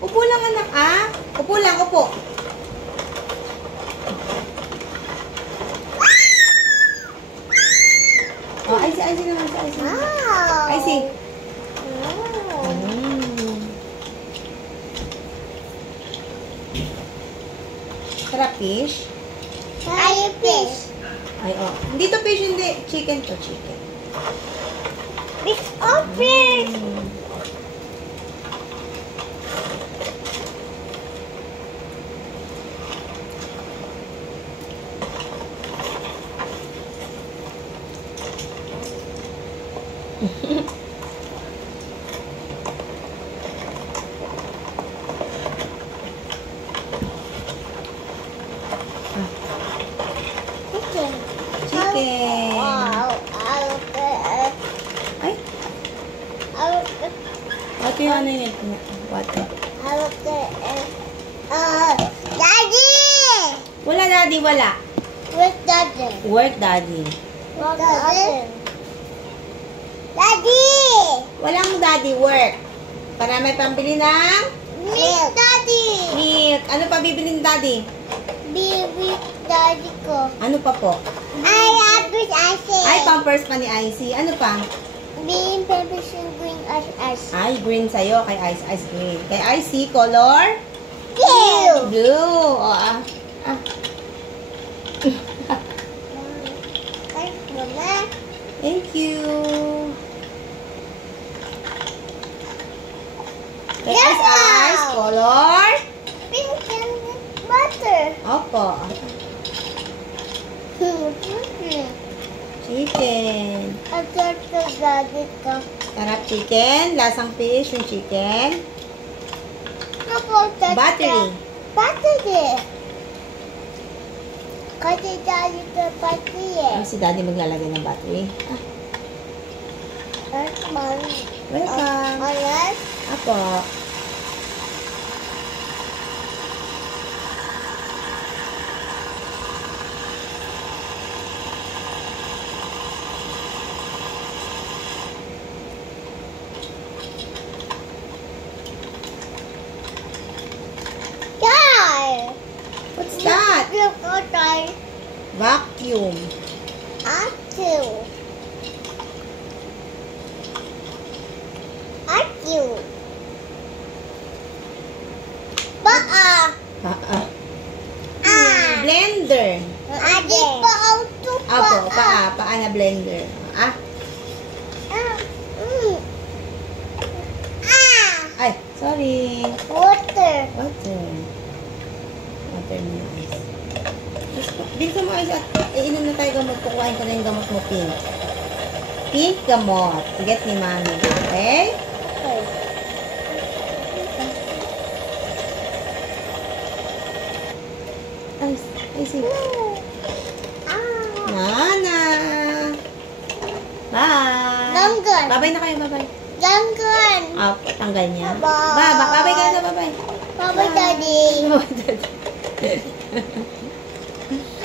Upo lang, anak, ah. Upo lang, upo. Oh, Icy naman, Icy. Wow. Icy. Wow. Sarap fish? Ay, fish. Ay, oh. Hindi to fish, hindi. Chicken to, chicken. Fish or fish? Chicken. Chicken. Wow. Ay, ito yung ano yun. Water. Daddy! Wala, daddy, wala. Where's Daddy? Work, daddy. Daddy! Walang daddy, work. Para may pambili ng Milk. Daddy! milk. Ano pa bibili ng daddy? Baby Daddy ko. Ano pa po? I have this ice. Ay, pampers pa ni Icy. Ano pa? Being paper should bring us ice. Ay, green sa'yo. Kay Ice green. Kay Icy, color? Blue! Blue. O, ah. Thanks, Mama. Thank you. Kay Ice, color? Pink and butter. Opo. Chicken. At the Daddy ko. Sarap chicken. Lasang fish yung chicken. Battery. Battery. Kasi Daddy ko battery eh. Si daddy maglalagay ng battery. Ah, That's mommy. welcome. Alright? Apo. Yeah! What's that? Look what I Vacuum. do. Blender. Adik pa auto pa. Apo, paa na blender. Ah, ay, sorry. Water. Water. Water na ice. Bil ka mo ice at iinom na tayo gamot. Kukuhain ko na yung gamot mo, pink. Pink gamot. Get ni mami. Okay? Okay. Ay, see. Nana. Bye. Langgan. Bye-bye na kayo, bye-bye. Langgan. Apo, tanggal niya. Bye. Bye, bye ka na, bye-bye. Bye-bye, Daddy. Bye, daddy.